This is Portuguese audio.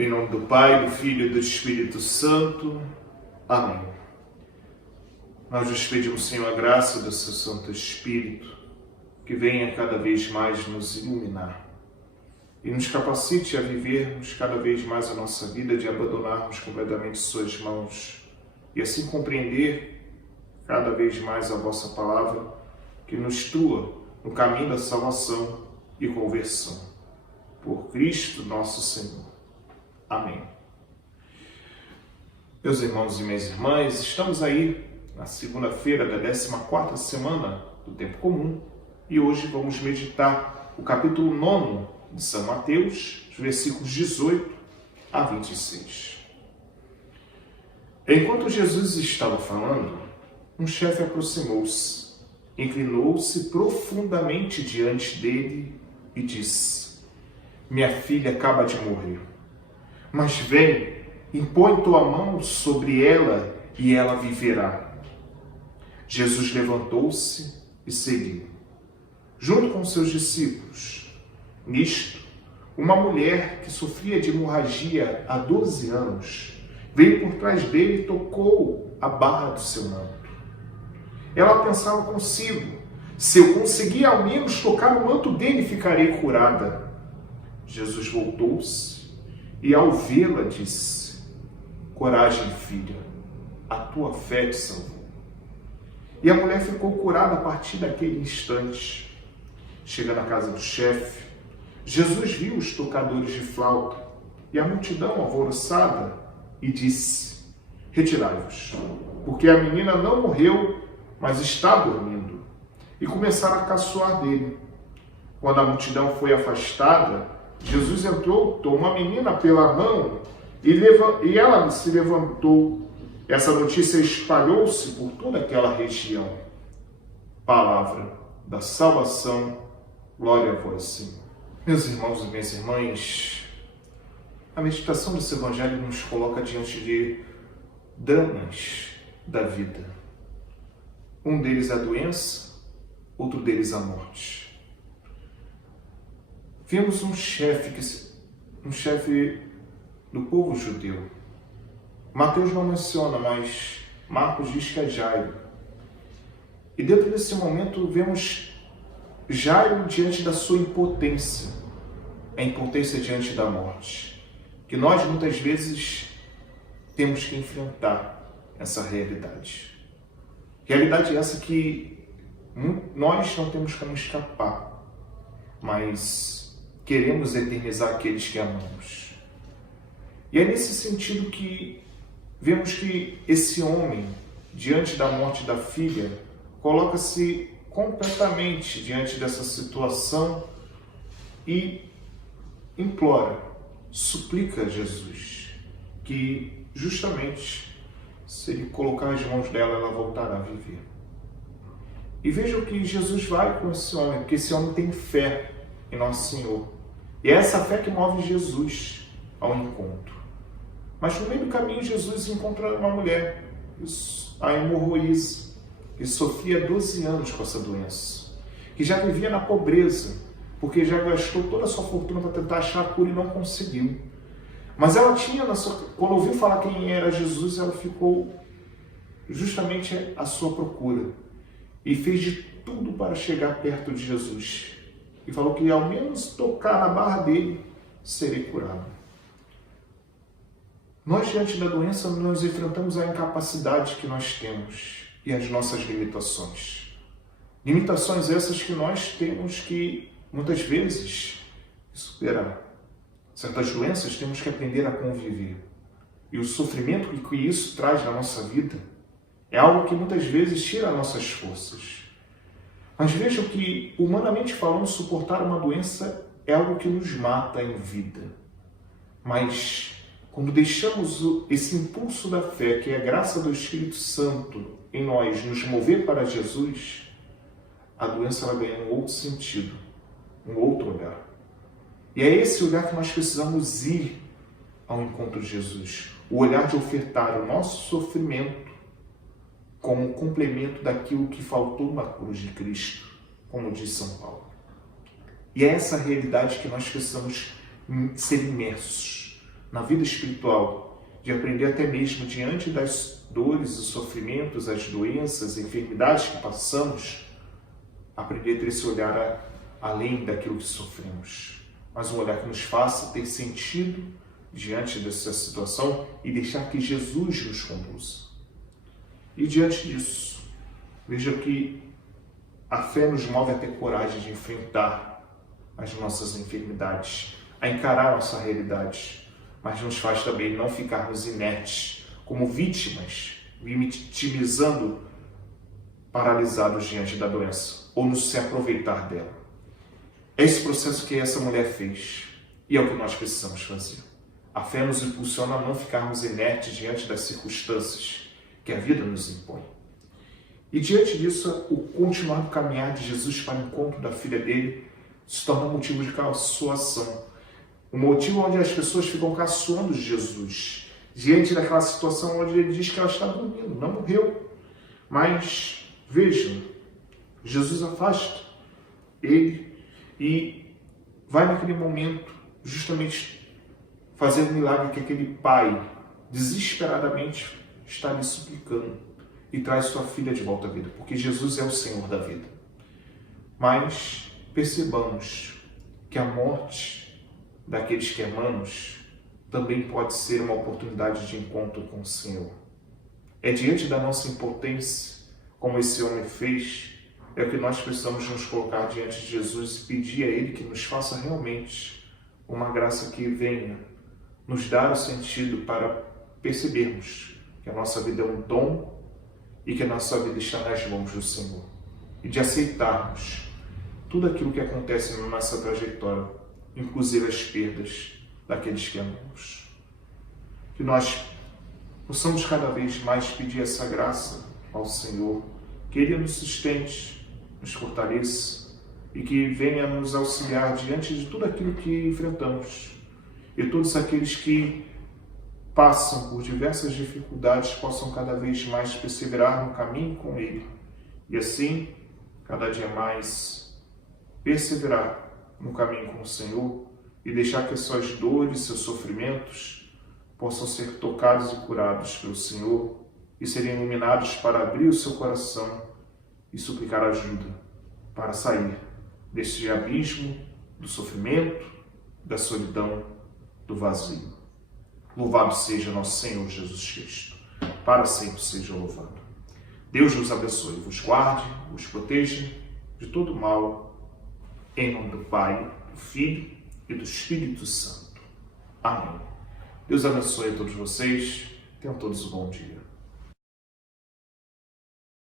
Em nome do Pai, do Filho e do Espírito Santo. Amém. Nós nos pedimos, Senhor, a graça do seu Santo Espírito, que venha cada vez mais nos iluminar e nos capacite a vivermos cada vez mais a nossa vida, de abandonarmos completamente suas mãos e assim compreender cada vez mais a vossa palavra, que nos instrua no caminho da salvação e conversão. Por Cristo nosso Senhor. Amém. Meus irmãos e minhas irmãs, estamos aí na segunda-feira da 14ª semana do Tempo Comum e hoje vamos meditar o capítulo 9 de São Mateus, os versículos 18 a 26. Enquanto Jesus estava falando, um chefe aproximou-se, inclinou-se profundamente diante dele e disse: "Minha filha acaba de morrer, mas vem, impõe tua mão sobre ela e ela viverá." Jesus levantou-se e seguiu, junto com seus discípulos. Nisto, uma mulher que sofria de hemorragia há 12 anos veio por trás dele e tocou a barra do seu manto. Ela pensava consigo: se eu conseguir ao menos tocar o manto dele, ficarei curada. Jesus voltou-se e, ao vê-la, disse: "Coragem, filha, a tua fé te salvou." E a mulher ficou curada a partir daquele instante. Chegando à casa do chefe, Jesus viu os tocadores de flauta e a multidão alvoroçada e disse: "Retirai-vos, porque a menina não morreu, mas está dormindo." E começaram a caçoar dele. Quando a multidão foi afastada, Jesus entrou, tomou a menina pela mão e ela se levantou. Essa notícia espalhou-se por toda aquela região. Palavra da salvação, glória a vós, Senhor. Meus irmãos e minhas irmãs, a meditação desse Evangelho nos coloca diante de dramas da vida. Um deles é a doença, outro deles a morte. Vemos um chefe do povo judeu. Mateus não menciona, mas Marcos diz que é Jairo. E dentro desse momento vemos Jairo diante da sua impotência, a impotência diante da morte, que nós muitas vezes temos que enfrentar essa realidade. Realidade essa que nós não temos como escapar, mas queremos eternizar aqueles que amamos. E é nesse sentido que vemos que esse homem, diante da morte da filha, coloca-se completamente diante dessa situação e implora, suplica a Jesus que justamente se ele colocar as mãos dela, ela voltará a viver. E vejam que Jesus vai com esse homem, porque esse homem tem fé em Nosso Senhor. E é essa fé que move Jesus ao encontro. Mas no meio do caminho, Jesus encontra uma mulher, a hemorroísa, que sofria 12 anos com essa doença, que já vivia na pobreza, porque já gastou toda a sua fortuna para tentar achar a cura e não conseguiu. Mas ela tinha, quando ouviu falar quem era Jesus, ela ficou justamente à sua procura e fez de tudo para chegar perto de Jesus. E falou que ao menos tocar na barra dele, seria curado. Nós, diante da doença, nos enfrentamos a incapacidade que nós temos e as nossas limitações. Limitações essas que nós temos que, muitas vezes, superar. Certas doenças temos que aprender a conviver. E o sofrimento que isso traz na nossa vida é algo que muitas vezes tira nossas forças. Mas vejam que, humanamente falando, suportar uma doença é algo que nos mata em vida. Mas quando deixamos esse impulso da fé, que é a graça do Espírito Santo em nós, nos mover para Jesus, a doença ela ganha um outro sentido, um outro olhar. E é esse olhar que nós precisamos ir ao encontro de Jesus. O olhar de ofertar o nosso sofrimento como um complemento daquilo que faltou na cruz de Cristo, como diz São Paulo. E é essa realidade que nós precisamos ser imersos. na vida espiritual, de aprender até mesmo diante das dores e sofrimentos, as doenças, as enfermidades que passamos, aprender a ter esse olhar além daquilo que sofremos, mas um olhar que nos faça ter sentido diante dessa situação e deixar que Jesus nos conduza. E diante disso, veja que a fé nos move a ter coragem de enfrentar as nossas enfermidades, a encarar a nossa realidade, mas nos faz também não ficarmos inertes, como vítimas, vitimizando, paralisados diante da doença, ou nos se aproveitar dela. É esse processo que essa mulher fez, e é o que nós precisamos fazer. A fé nos impulsiona a não ficarmos inertes diante das circunstâncias que a vida nos impõe. E diante disso, o continuado caminhar de Jesus para o encontro da filha dele se torna um motivo de caçoação. Um motivo onde as pessoas ficam caçoando Jesus, diante daquela situação onde ele diz que ela está dormindo, não morreu. Mas, vejam, Jesus afasta ele e vai naquele momento justamente fazer um milagre que aquele pai desesperadamente está lhe suplicando e traz sua filha de volta à vida, porque Jesus é o Senhor da vida. Mas percebamos que a morte daqueles que amamos também pode ser uma oportunidade de encontro com o Senhor. É diante da nossa impotência, como esse homem fez, é que nós precisamos nos colocar diante de Jesus e pedir a Ele que nos faça realmente uma graça que venha nos dar o sentido para percebermos que a nossa vida é um dom e que a nossa vida está nas mãos do Senhor. E de aceitarmos tudo aquilo que acontece na nossa trajetória, inclusive as perdas daqueles que amamos. Que nós possamos cada vez mais pedir essa graça ao Senhor, que Ele nos sustente, nos fortaleça e que venha nos auxiliar diante de tudo aquilo que enfrentamos. E todos aqueles que passam por diversas dificuldades possam cada vez mais perseverar no caminho com Ele. E assim, cada dia mais, perseverar no caminho com o Senhor e deixar que as suas dores, seus sofrimentos possam ser tocados e curados pelo Senhor e serem iluminados para abrir o seu coração e suplicar ajuda para sair deste abismo do sofrimento, da solidão, do vazio. Louvado seja nosso Senhor Jesus Cristo. Para sempre seja louvado. Deus nos abençoe, vos guarde, vos proteja de todo mal. Em nome do Pai, do Filho e do Espírito Santo. Amém. Deus abençoe a todos vocês. Tenham todos um bom dia.